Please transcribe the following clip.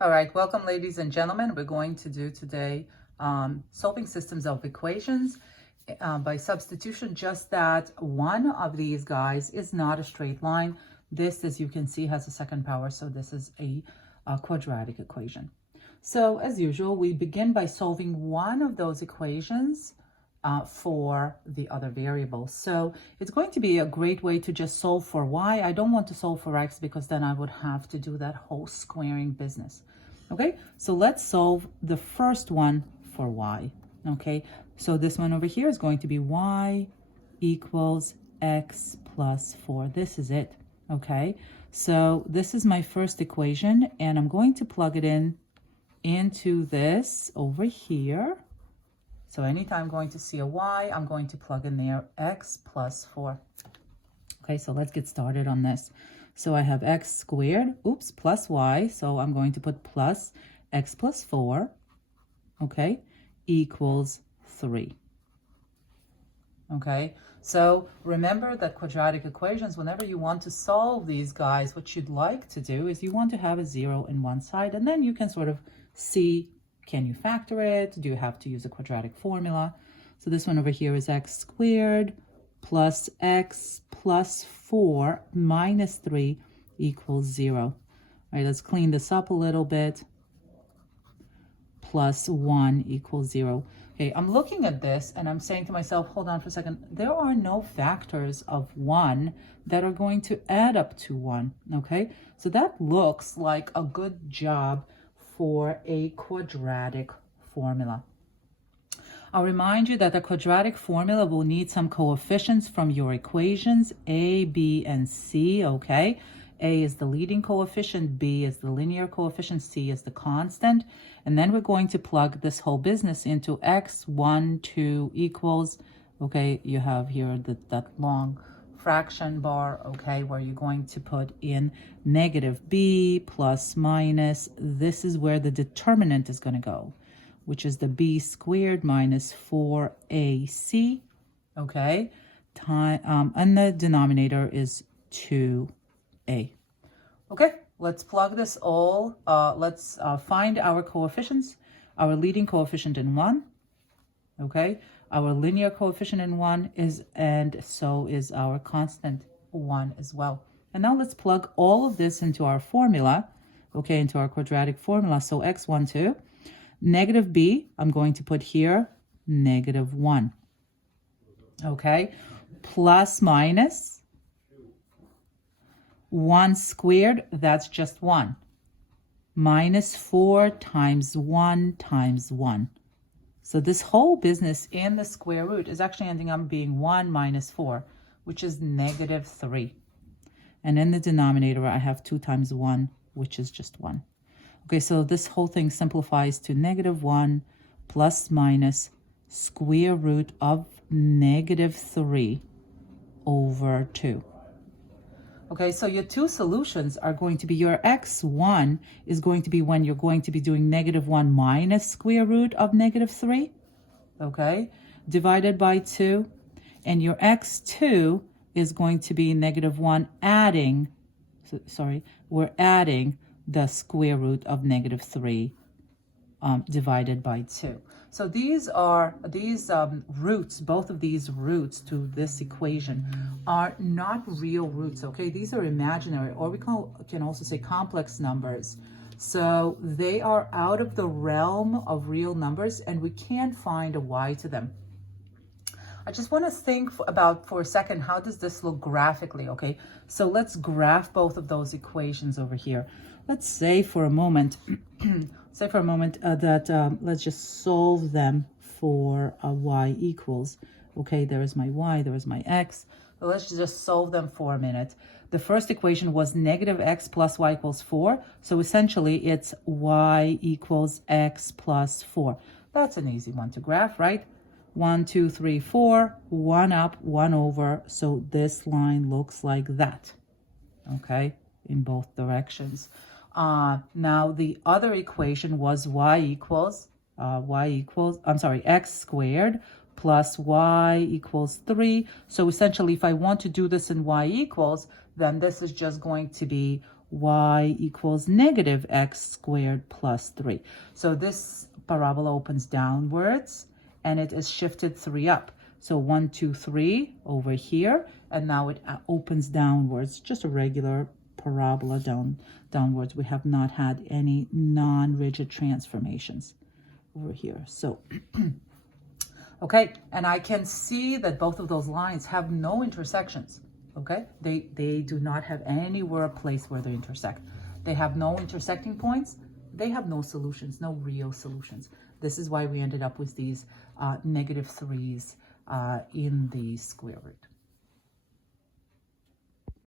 All right, welcome ladies and gentlemen. We're going to do today solving systems of equations by substitution, just that one of these guys is not a straight line. This, as you can see, has a second power, so this is a quadratic equation. So as usual, we begin by solving one of those equations for the other variable. So it's going to be a great way to just solve for y. I don't want to solve for x because then I would have to do that whole squaring business. Okay, so let's solve the first one for y. Okay, so this one over here is going to be y equals x plus 4. This is it. Okay, so this is my first equation, and I'm going to plug it in into this over here. So anytime I'm going to see a y, I'm going to plug in there x plus 4. Okay, so let's get started on this. So I have x squared, plus y. So I'm going to put plus x plus 4, okay, equals 3. Okay, so remember that quadratic equations, whenever you want to solve these guys, what you'd like to do is you want to have a 0 in one side, and then you can sort of see, can you factor it? Do you have to use a quadratic formula? So this one over here is x squared plus x plus 4 minus 3 equals 0. All right, let's clean this up a little bit. Plus 1 equals 0. Okay, I'm looking at this and I'm saying to myself, hold on for a second. There are no factors of 1 that are going to add up to 1, okay? So that looks like a good job for a quadratic formula. I'll remind you that the quadratic formula will need some coefficients from your equations, a, b, and c, okay? A is the leading coefficient, b is the linear coefficient, c is the constant. And then we're going to plug this whole business into x, 1, 2 equals, okay, you have here that long fraction bar, okay, where you're going to put in negative b plus minus. This is where the determinant is going to go, which is the b squared minus 4ac, okay, and the denominator is 2a. Okay, let's plug this all. Let's find our coefficients. Our leading coefficient in 1, okay, our linear coefficient in 1 is, and so is our constant 1 as well. And now let's plug all of this into our formula, okay, into our quadratic formula. So x12, negative b, I'm going to put here negative 1, okay, plus minus 1 squared, that's just 1, minus 4 times 1 times 1. So this whole business in the square root is actually ending up being 1 minus 4, which is negative 3. And in the denominator, I have 2 times 1, which is just 1. Okay, so this whole thing simplifies to negative 1 plus minus square root of negative 3 over 2. Okay, so your two solutions are going to be, your x1 is going to be when you're going to be doing negative 1 minus square root of negative 3, okay, divided by 2. And your x2 is going to be negative 1 adding, we're adding the square root of negative 3 divided by 2. So these roots, both of these roots to this equation are not real roots, okay? These are imaginary, or we can also say complex numbers. So they are out of the realm of real numbers, and we can't find a y to them. I just want to think about for a second, how does this look graphically, okay? So let's graph both of those equations over here. Let's say for a moment, that let's just solve them for a y equals, okay, there's my y, there's my x. So let's just solve them for a minute. The first equation was negative x plus y equals 4. So essentially it's y equals x plus 4. That's an easy one to graph, right? 1, 2, 3, 4, 1 up, 1 over. So this line looks like that, okay, in both directions. Now the other equation was x squared plus y equals 3. So essentially, if I want to do this in y equals, then this is just going to be y equals negative x squared plus 3. So this parabola opens downwards and it is shifted 3 up. So 1, 2, 3 over here, and now it opens downwards, just a regular parabola downwards. We have not had any non-rigid transformations over here. So, okay, and I can see that both of those lines have no intersections, okay? They do not have anywhere a place where they intersect. They have no intersecting points. They have no solutions, no real solutions. This is why we ended up with these -3's in the square root.